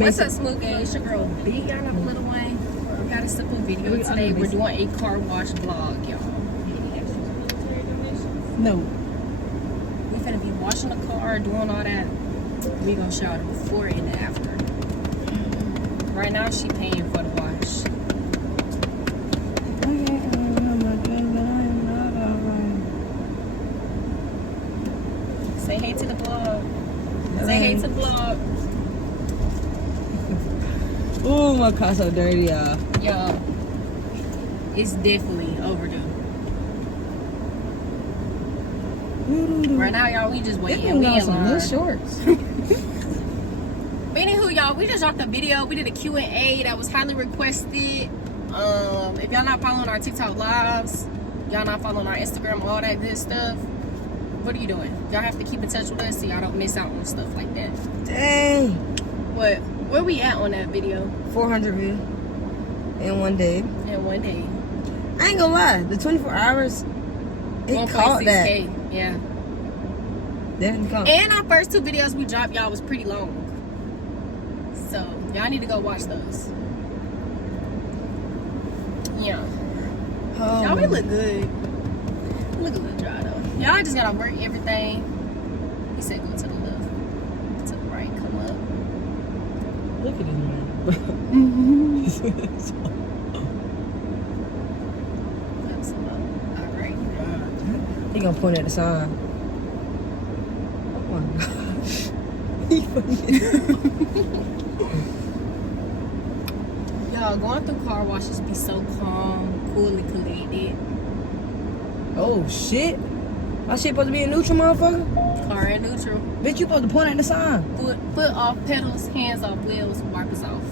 What's up, Smooth Gang? It's your girl, Big Ayana, the little one. We got a simple video today. We're doing a car wash vlog, y'all. No. We finna be washing the car, doing all that. We gonna show the before and the after. Right now, she paying for the wash. Say hey to the vlog. Say hey to the vlog. Oh, my car's so dirty, y'all. Yo, it's definitely overdue. Right now, y'all, we just waiting. We in some line. new shorts. But anywho, y'all, we just dropped a video. We did a Q&A that was highly requested. If y'all not following our TikTok lives, y'all not following our Instagram, all that good stuff, what are you doing? Y'all have to keep in touch with us so y'all don't miss out on stuff like that. Dang. What? Where we at on that video? 400 views in one day. In one day. I ain't gonna lie, the 24 hours, it caught that. 1.6K, yeah. Definitely caught. And our first two videos we dropped, y'all, was pretty long. So, y'all need to go watch those. Yeah. Oh. Y'all, we look good. We look a little dry, though. Y'all just gotta work everything. He said go to the left. To the right, come up. Look at this man. That's alright. He gonna point at the sign. Oh my gosh. He Y'all, going through car washes be so calm, coolly collected. Oh shit. My shit supposed to be in neutral, motherfucker? Car in neutral. Bitch, you supposed to point at the sign. Foot off pedals, hands off wheels, wipers off.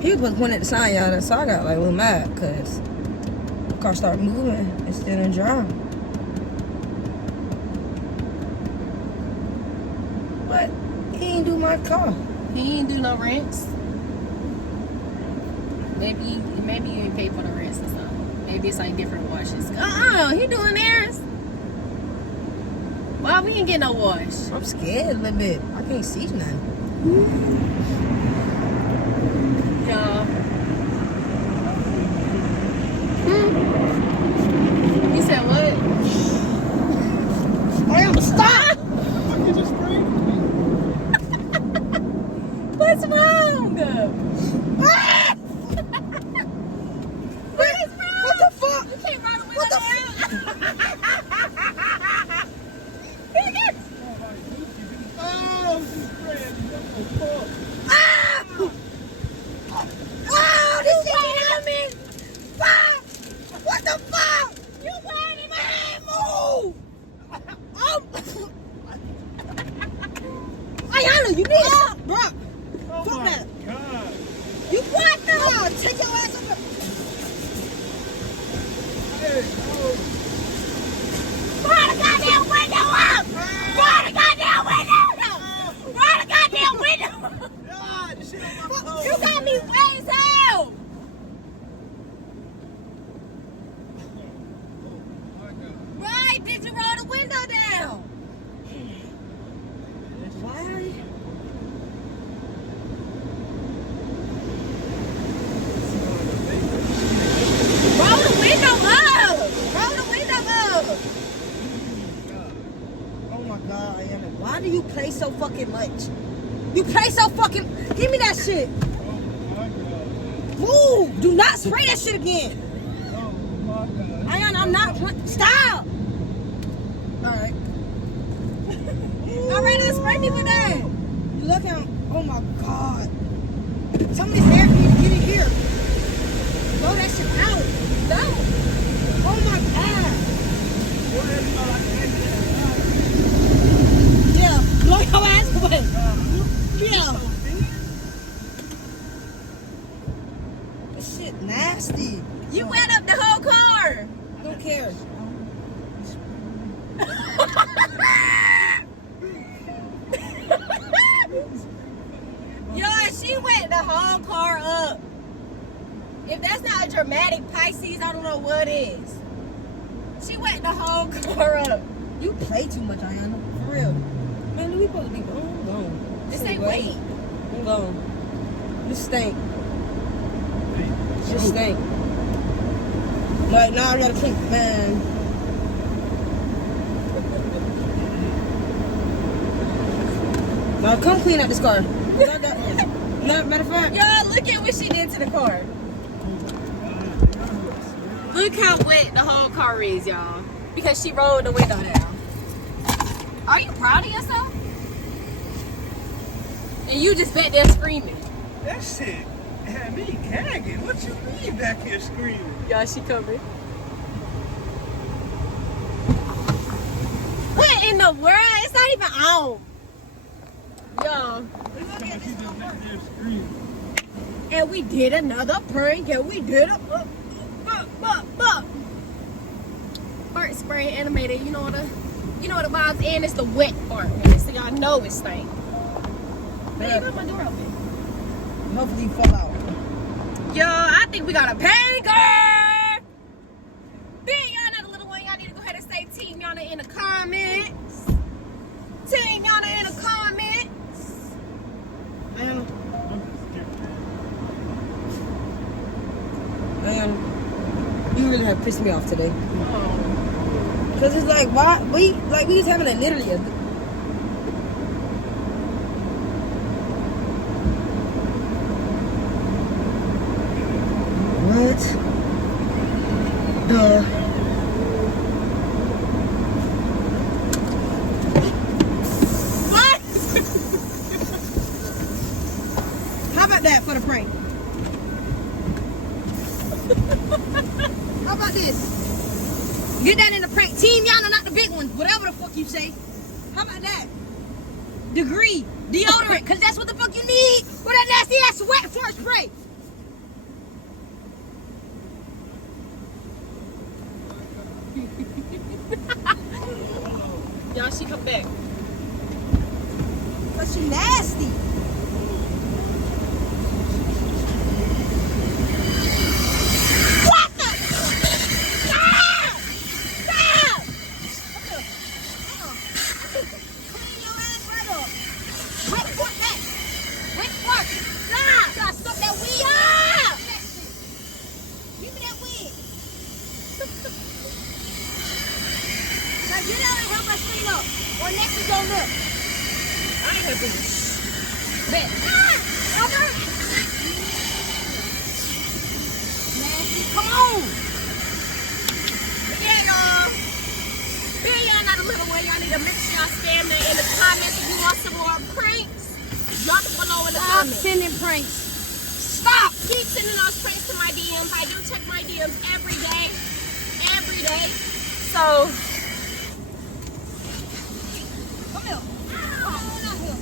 He was supposed to point at the sign, y'all. So I got like a little mad because the car started moving. It's still in dry. What? He ain't do my car. He ain't do no rents. Maybe you ain't pay for the rents or something. Maybe it's like different washes. He doing theirs. Why we ain't get no wash? I'm scared a little bit. I can't see nothing. Y'all. You said what? I am stop! What's wrong? What is wrong? What the fuck? You can't run away What the fuck? Oh, this shit on me! Fuck! What the fuck? You playing in my Man, move! Ayana, you need to stop, bro. Fuck that. God. You what now? Take your ass up. Hey, Roll the goddamn window up! Roll the goddamn window up! Roll the goddamn window! God, this shit on my phone. You got me wet as hell! My God. Right, did you roll the window down? Why? Roll the window up! Roll the window up! Oh my God, Ayana. Why do you play so fucking much? You play so fucking. Give me that shit. Oh, my God. Move. Do not spray that shit again. Oh, my God. Ayana, I'm not. Stop. All right. All right, let's spray me with that. You look at. Oh my God. Some of this air can get in here. Blow that shit out. No. Oh my God. What is my life? Yeah. Blow your ass away. Yeah. This shit nasty. You wet up the whole car. I don't care. Yo, she wet the whole car up. If that's not a dramatic Pisces, I don't know what is. She wet the whole car up. You play too much, Ayana. For real. Man, we supposed to be going. wait. I'm going. This stink. Just stink. Like, now I gotta think, man. Now come clean out this car. Matter of fact. Y'all, look at what she did to the car. Look how wet the whole car is, y'all. Because she rolled the window down. Are you proud of yourself? And you just back there screaming. That shit had me gagging. What you mean back here screaming? Y'all, she coming. What in the world? It's not even on. Y'all. And we did another prank, and we did a fart spray animated. You know what the vibes, and it's the wet part, man. So y'all know it stank. But you got my door open. Hopefully you fall out. Yo, I think we got a banger. Big Yana, the little one. Y'all need to go ahead and say Team Yana in the comments. Team Yana in the comments. Man, you really have pissed me off today. Oh. Cause it's like, why we just having a literally a. What? What? How about that for the prank? How about this? Get that in the prank. Team Yana, not the big ones. Whatever the fuck you say. How about that? Degree. Deodorant. Because that's what the fuck you need for that nasty ass wet fart spray. Y'all, she come back. But she nasty. What the? Stop! Stop! Clean your ass right up. Wait for that. Wait for it. Stop! Stop! Stop that wig up! Give me that wig. Now get out and help us clean up. Or next is your lip. I ain't helping you. Bet. Over. Nasty. Come on. But yeah, y'all. Bill, y'all not a little one. Y'all need to make sure y'all spam me in the comments. If you want some more pranks, drop it below in the Stop comments. sending pranks. Stop! Keep sending those pranks to my DMs. I do check my DMs every day. Every day. So, Come here. Not here.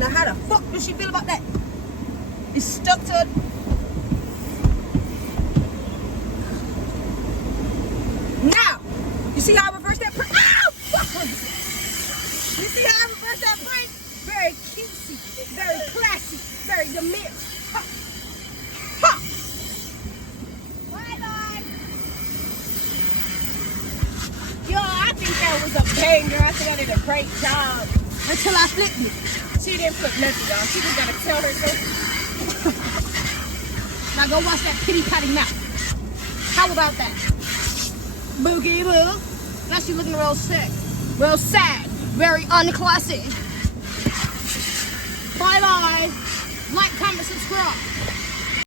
Now, how the fuck does she feel about that? It's stuck to it. Now, you see how I reversed that prank? Ow! Fuck! You see how I reversed that prank? Very cutesy, very classy, very demure. Ha! Ha! Bye, bye. yo, I think that was a banger. I think I did a great job. Until I flipped it. She didn't flip nothing, y'all. She just gotta tell herself. Now go wash that kitty patty mouth. How about that? Boogie boo. Now she's looking real sick. Real sad. Very unclassy. Bye bye. Like, comment, subscribe.